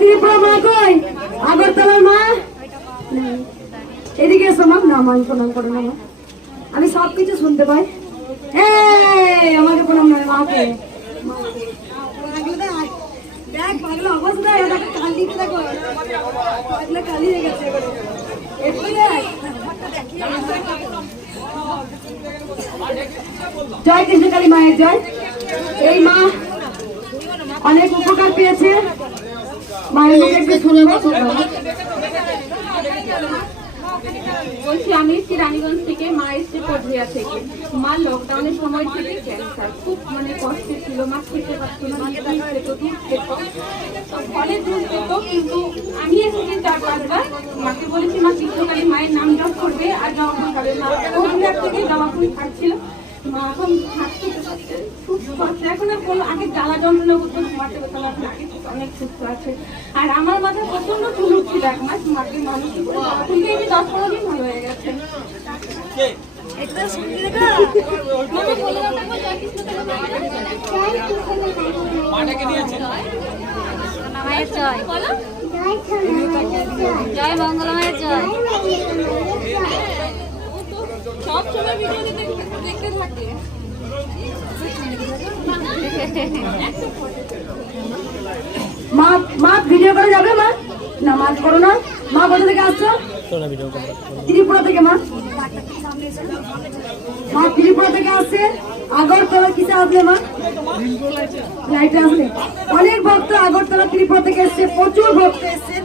ত্রিপুরা মা কই? আগরতলার মা এদিকে এসো মা। না মা প্রণাম করো না মা, আমি সবকিছু শুনতে পাই। এই আমাকে প্রণাম নয় মাকে। দেখ পাগলা অবস্থা, এটা কালি দেখো, পাগলা কালি হয়ে গেছে। জয় কৃষ্ণকালী মায়ের জয়। এই মা অনেক উপকার পেয়েছে, মায়ের মুখে একটু শুনবো। বলছি আমি এসছি রানীগঞ্জ থেকে, মা এসছে কোচবিহার থেকে। মা লকডাউনের সময় থেকে ক্যান্সার, খুব মানে কষ্টে ছিল, মা খেতে পারতো না, দুধ খেত, ফলে দুধ খেত। কিন্তু আমি এসেছি 4-5 বার, মাকে বলেছি মা কৃষ্ণকালী মায়ের নাম জপ করবে আর জবা ফুল খাবে। মা কোচবিহার থেকে জবা ফুল খাচ্ছিল, মা এখন হাঁটতে পারছে, সুস্থ আছে। এখন আর কোনো আগে জ্বালা যন্ত্রণা করতো, ঘুমাতে পারতাম, এখন আগে অনেক সুস্থ আছে। আর আমার মাথায় প্রচন্ড চুল উঠছিল 1 মাস, মাকে মানুষ করে জবা ফুল দিয়ে 10-15 দিন ভালো হয়ে গেছে। জয় মঙ্গলা মায়ের জয়। সব সময় ভিডিও দেখতে থাকে। মা মা ভিডিও করে যাবে মা? না মা করো না। মা কোথা থেকে আসছো? ত্রিপুরা থেকে মা। মা ত্রিপুরা থেকে আসছে, আগরতলা কিসে আসলে মা? লাইটে আসলে। অনেক ভক্ত আগরতলা ত্রিপুরা থেকে এসছে, প্রচুর ভক্ত এসছেন।